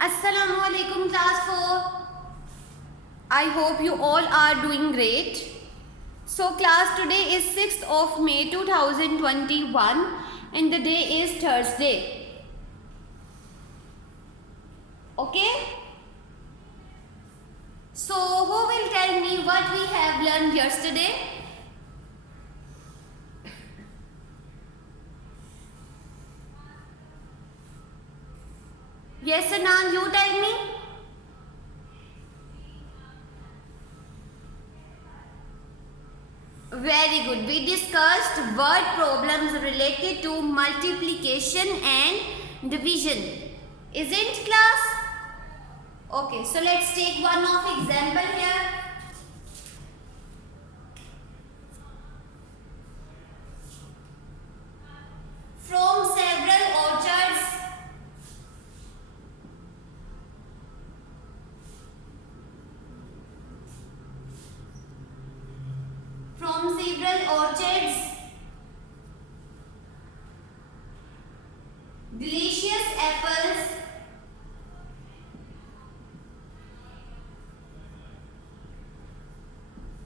Assalamualaikum class 4. I hope you all are doing great. So class, today is 6th of May 2021 and the day is Thursday. Okay? So who will tell me what we have learned yesterday? Yes, Anand, you tell me. Very good. We discussed word problems related to multiplication and division. Isn't class? Okay, so let's take one of example here. From several orchards, delicious apples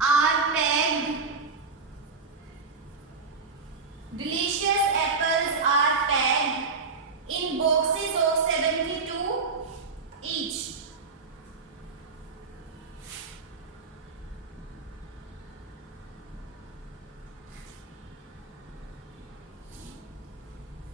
are packed. Delicious apples are packed in boxes of 72 each.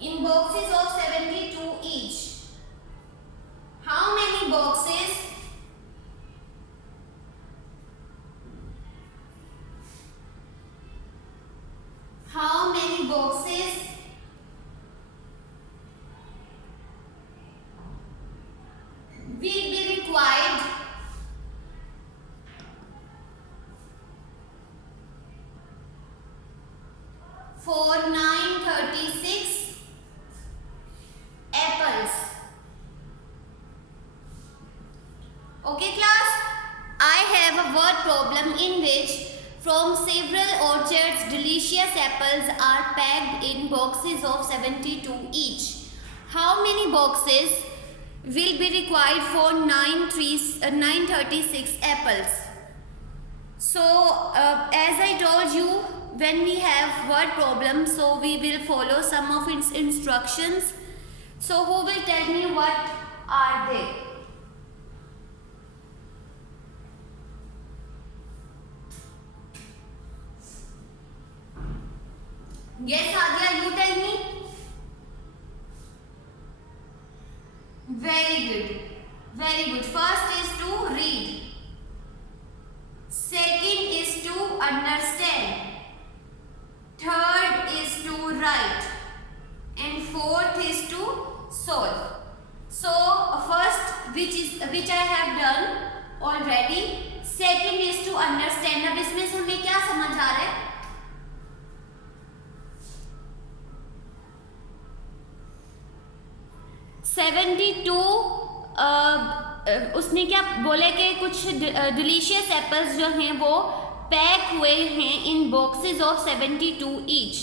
In boxes of 72 each. How many boxes? How many boxes will be required for 936 apples? Okay class, I have a word problem in which from several orchards delicious apples are packed in boxes of 72 each. How many boxes will be required for 936 apples? So as I told you, when we have word problems, so we will follow some of its instructions. So who will tell me what are they? Yes, Adya, you tell me. Very good. Very good. First is to read. Second is to understand. Third is to write. And fourth is to solve. So first, which I have done already. Second is to understand. अब इसमें से हमें क्या समझ आ रहा है? 72 उसने क्या बोले कि कुछ डिलीशियस एप्पल्स जो हैं वो पैक हुए हैं in boxes of 72 each.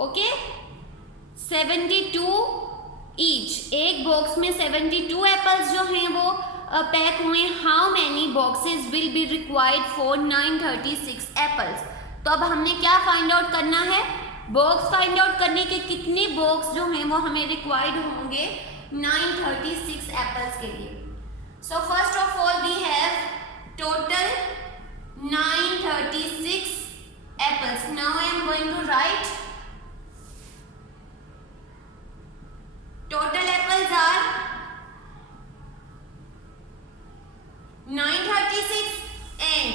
Okay, 72 each, एक बॉक्स में 72 एप्पल्स जो हैं वो पैक हुए. How many boxes will be required for 936 apples? तो अब हमने क्या फाइंड आउट करना है? बॉक्स फाइंड आउट करने के कितने बॉक्स जो हैं वो हमें रिक्वायर्ड होंगे 936 एप्पल्स के लिए. So first of all we have total 936 apples. Now I am going to write total apples are 936 and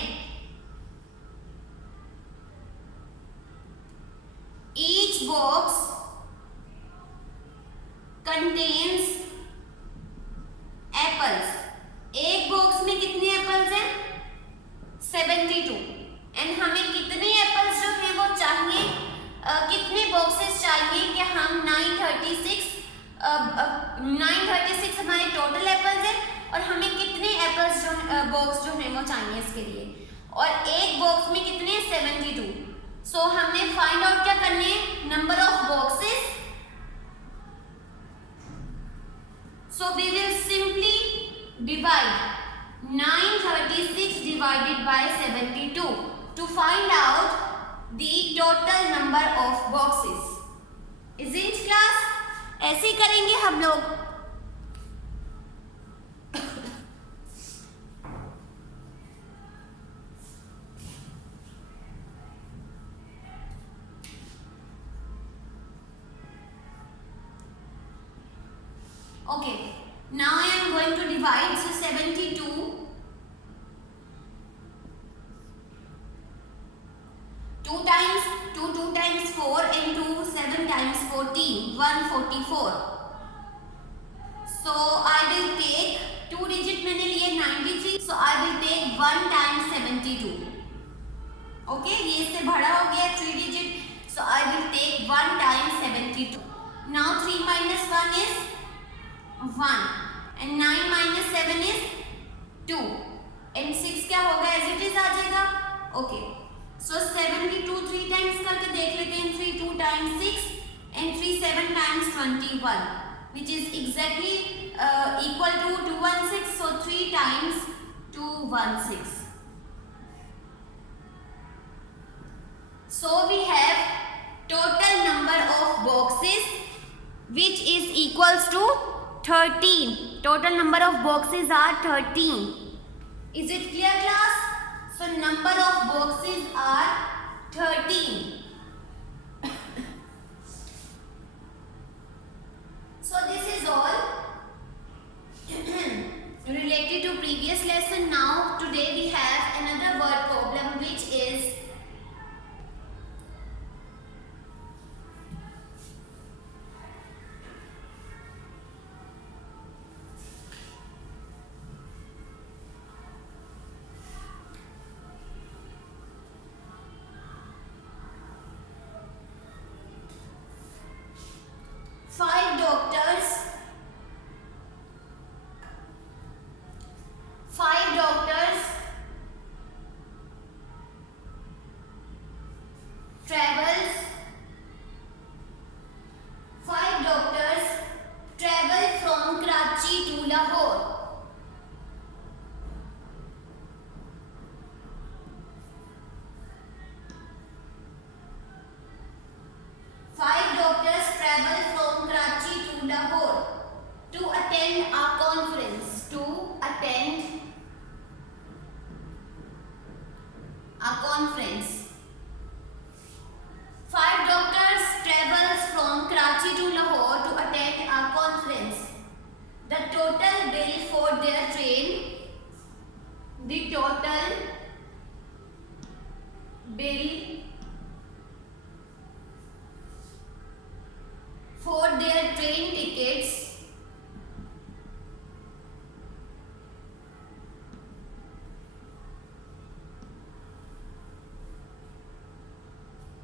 each box contains apples. एक बॉक्स में कितने एप्पल्स हैं? 72. एंड हमें कितने एप्पल्स जो है वो चाहिए, कितने बॉक्सेस चाहिए कि हम 936 हमारे टोटल एप्पल्स हैं और हमें कितने एप्पल्स जो बॉक्स जो है वो चाहिए इसके लिए. और एक बॉक्स में कितने? 72. सो हमने फाइंड आउट क्या करने हैं? Number of boxes. So we will divide 936 divided by 72 to find out the total number of boxes. Isn't class? ऐसे ही करेंगे हम लोग. Okay, now I am going to divide. So 72 2 times 4 into 7 times 14 144. So I will take 2 digit मैंने लिए 93. So I will take 1 times 72. Okay, ये इससे बड़ा हो गया 3 digit. So I will take 1 times 72. Now 3 minus 1 is 1 and 9 minus 7 is 2 and 6 क्या होगा as it is आ जाएगा. Okay, so 72 3 times करके देख लेते हैं. 3 2 times 6 and 3 7 times 21 which is exactly equal to 216. So 3 times 216. So we have total number of boxes which is equals to 13. Total number of boxes are 13. Is it clear class? So number of boxes are 13. So this is all related to previous lesson. Now today we have another word problem which is five doctors travel from Karachi to Lahore. Five doctors travel from Karachi to Lahore to attend a conference. Five doctors travels from Karachi to Lahore to attend a conference. The total bill for their train tickets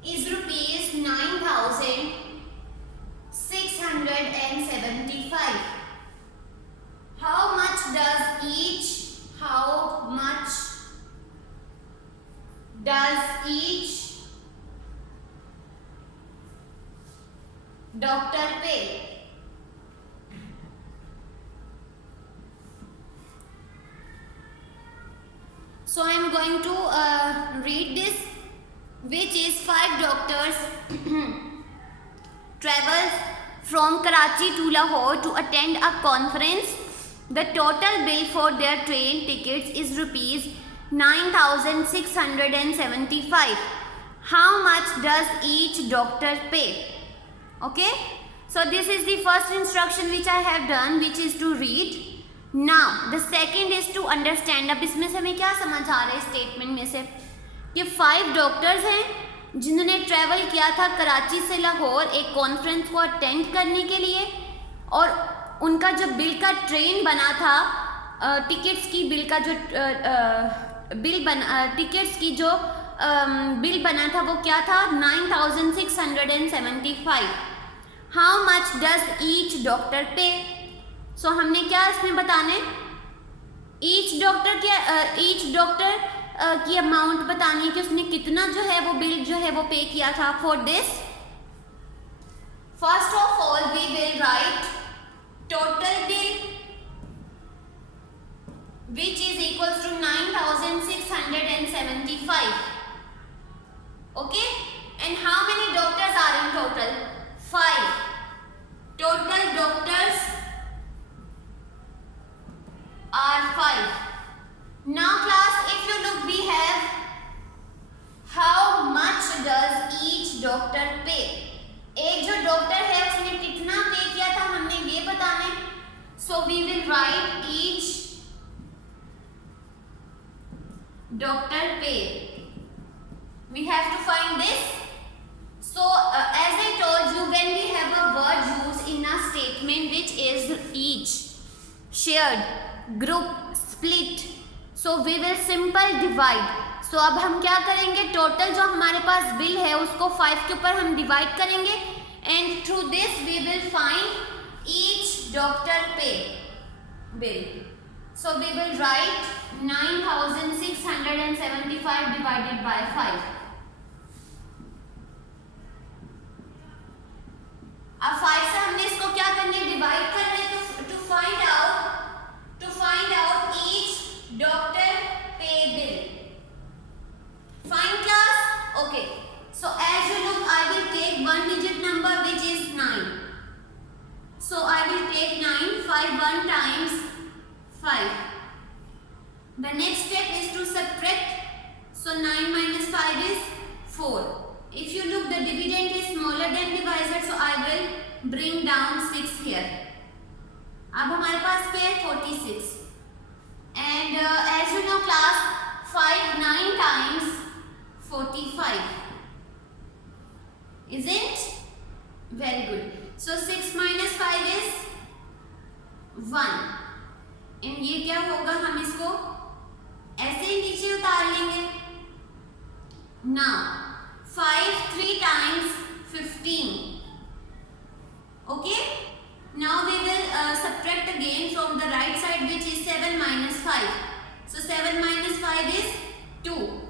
is rupees 9,675. How much does each doctor pay? So I am going to read this, which is five doctors travels from Karachi to Lahore to attend a conference. The total bill for their train tickets is rupees 9,675. How much does each doctor pay? Okay, so this is the first instruction which I have done, which is to read. Now the second is to understand. अब इसमें से हमें क्या समझ आ रहा है statement में से कि 5 डॉक्टर्स हैं जिन्होंने ट्रैवल किया था कराची से लाहौर एक कॉन्फ्रेंस को अटेंड करने के लिए, और उनका जो बिल का ट्रेन बना था, टिकट्स की बिल का जो टिकट्स की जो बिल बना था वो क्या था 9,675. How much does each doctor पे? सो हमने क्या इसमें बताना है, ईच डॉक्टर की अमाउंट बतानी है कि उसने कितना जो है वो बिल जो है वो पे किया था. For this first of all we will write total bill which is equals to 9675. Okay, and how many doctors are in total? 5. Total doctors are 5. Now class, if you look, we have how much does each doctor pay. एक जो doctor है उसने कितना pay किया था हमने ये बताना है. So we will write each doctor pay. We have to find this. So as I told you, when we have a word used in a statement which is each, shared, group, split, so we will simple divide. So अब हम क्या करेंगे, total जो हमारे पास bill है उसको 5 के ऊपर हम डिवाइड करेंगे and through this we will find each doctor pay bill. So we will write 9675 divided by 5. अब 5 से हमने इसको क्या करना है, डिवाइड करना है. to find out each doctor pay bill. Fine class? Okay. So as you look, I will take one digit number which is 9. So I will take 9, 5 1 times 5. The next step is to subtract. So 9 minus 5 is 4. If you look, the dividend is smaller than divisor, so I will bring down 6 here. अब हमारे पास क्या है, 46. And as you know class, 5 9 times 45. Isn't? Very good. So 6 minus 5 is 1. And ये क्या होगा, हम इसको ऐसे ही नीचे उतार लेंगे. Now 5 3 times 15. Okay. Now we will subtract again from the right side, which is 7 minus 5. So 7 minus 5 is 2.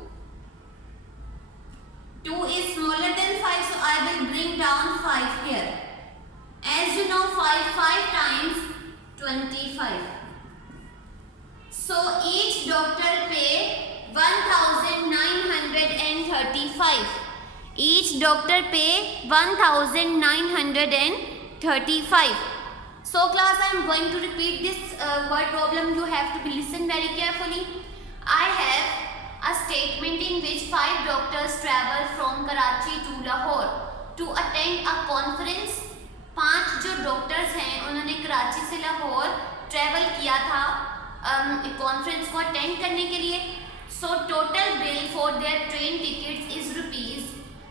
2 is smaller than 5, so I will bring down 5 here. As you know, 5 times 25. So each doctor pay 1935. Each doctor pay 1935. So class, I am going to repeat this word problem. You have to be listen very carefully. I have a statement in which 5 doctors travel from Karachi to Lahore to attend a conference. 5 जो doctors हैं उन्होंने कराची से Lahore travel किया था conference को attend करने के लिए. So total bill for their train tickets is rupees,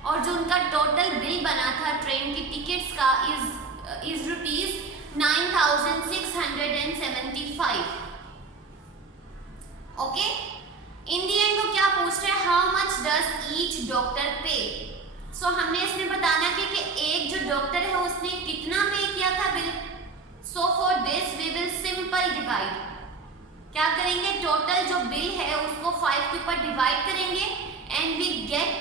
और जो उनका टोटल बिल बना था ट्रेन की टिकट्स का is rupees 9675. Okay. In the and वो क्या पूछ रहे हैं, how much does each doctor पे. सो हमने इसमें बताना कि एक जो डॉक्टर है उसने कितना पे किया था bill. So for this we will simple divide. क्या करेंगे, टोटल जो बिल है उसको 5 के ऊपर डिवाइड करेंगे and we get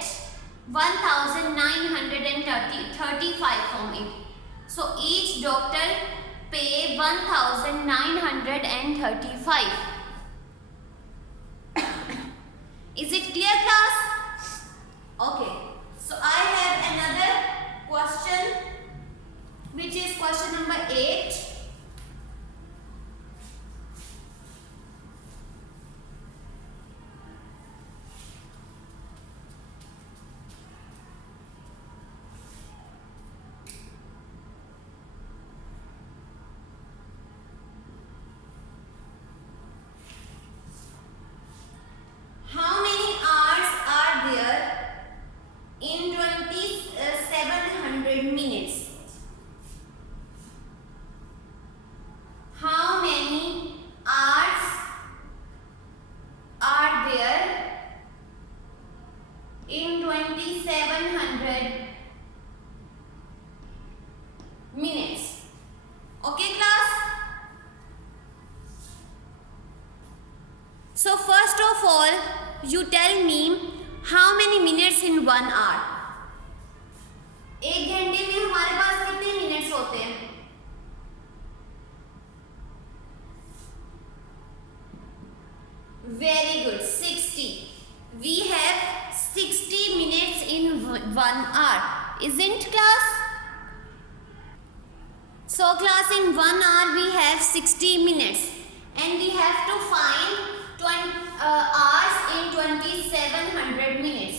1935 from it. So each doctor pay 1935. Is it clear class? Okay. So I have another question which is question number 8. How many hours are there in 2700 minutes? How many hours are there in 2700 minutes? Okay class? So first of all, you tell me how many minutes in 1 hour. एक घंटे में हमारे पास कितने minutes होते हैं? Very good. 60. We have 60 minutes in 1 hour. Isn't class? So class, in 1 hour we have 60 minutes. And we have to find hours in 2700 minutes.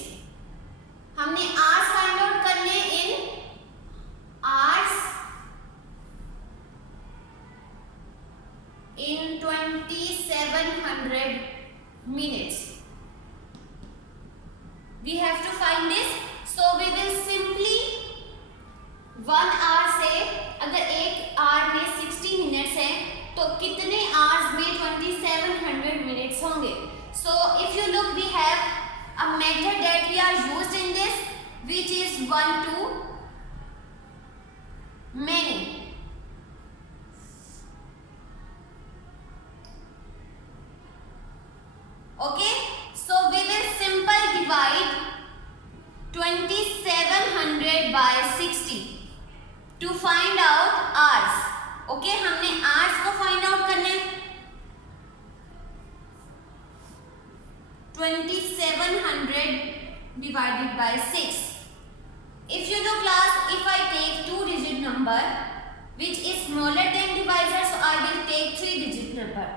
हमने hours find out करने in hours in 2700 minutes. We have to find this. So we will simply 1 hour से, अगर एक hour में 60 minutes है तो कितने hours में 2700 minutes होंगे? So if you look, we have a method that we are used in this, which is 1 to many. Okay, so we will simple divide 2700 by 60 to find out hours. Okay, हमने hours को find out करना है. 2700 divided by 6. If you do class, if I take 2-digit number which is smaller than divisor, so I will take 3-digit number.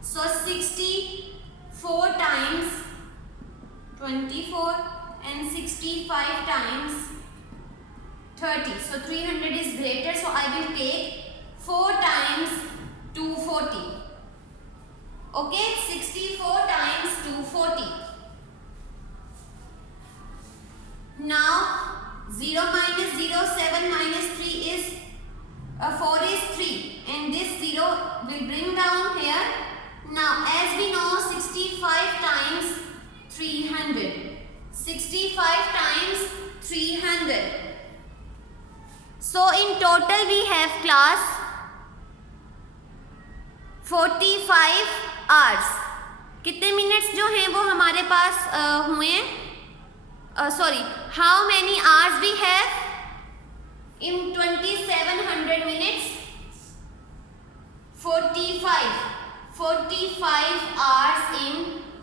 So 64 times 24 and 65 times 30. So 300 is greater, so I will take 4 times 240. Okay, 64 times 240. Now 0 minus 0, 7 minus 3 is 4 is 3, and this 0 will bring down here. Now as we know, 65 times 300. 65 times 300. So in total we have class 45 hours. कितने minutes जो हैं वो हमारे पास हुए हैं? Sorry, how many hours we have in 2700 minutes? 45. 45 hours in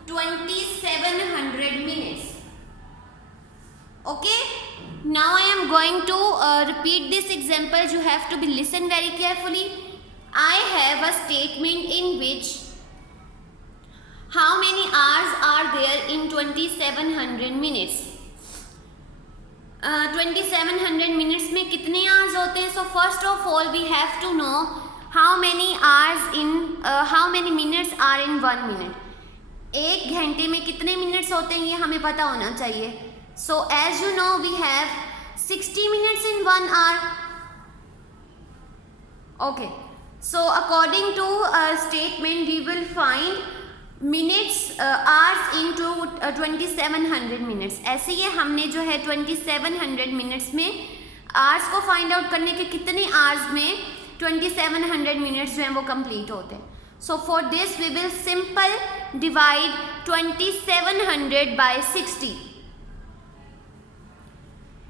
2700 minutes. Okay, now I am going to repeat this example. You have to be listen very carefully. I have a statement in which how many hours are there in 2700 minutes. 2700 minutes में कितने hours होते हैं? So first of all we have to know how many hours in how many minutes are in 1 minute. एक घंटे में कितने minutes होते हैं ये हमें पता होना चाहिए. So as you know, we have 60 minutes in 1 hour. Okay, so according to a statement we will find minutes hours into 2700 minutes. ऐसे ही हमने जो है 2700 minutes में hours को find out करने के कितने hours में 2700 minutes जो हैं वो complete होते हैं. So for this we will simple divide 2700 by 60.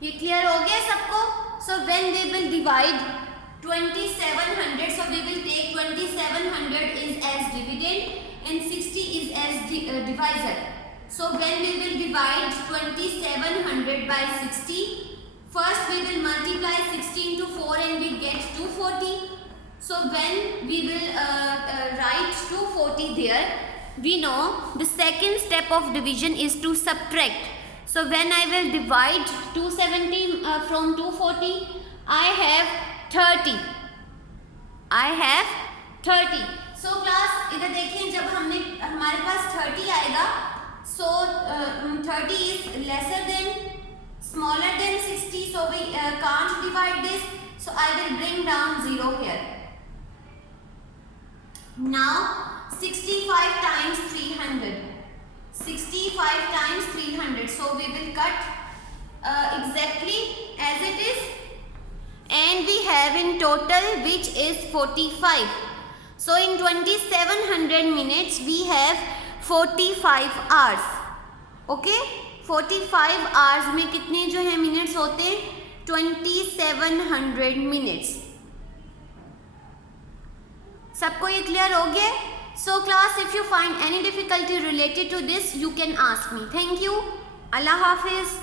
ये clear हो गया सबको? So when we will divide 2700, so we will take 2700 is as dividend and 60 is as divisor. So when we will divide 2700 by 60, first we will multiply 60 into 4 and we get 240. So when we will write 240 there, we know the second step of division is to subtract. So when I will divide 270 from 240, I have 30. I have 30. So class इधर देखिए, जब हमारे पास 30 आएगा, so 30 is lesser than, smaller than 60, so we can't divide this. So I will bring down 0 here. Now 65 times 300. 65 times 300. So we will cut exactly as it is, and we have in total which is 45. So in 2700 minutes we have 45 hours. Okay, 45 hours में कितने जो है minutes होते हैं? 2700 minutes. सबको ये clear हो गया? So class, if you find any difficulty related to this, you can ask me. Thank you. Allah Hafiz.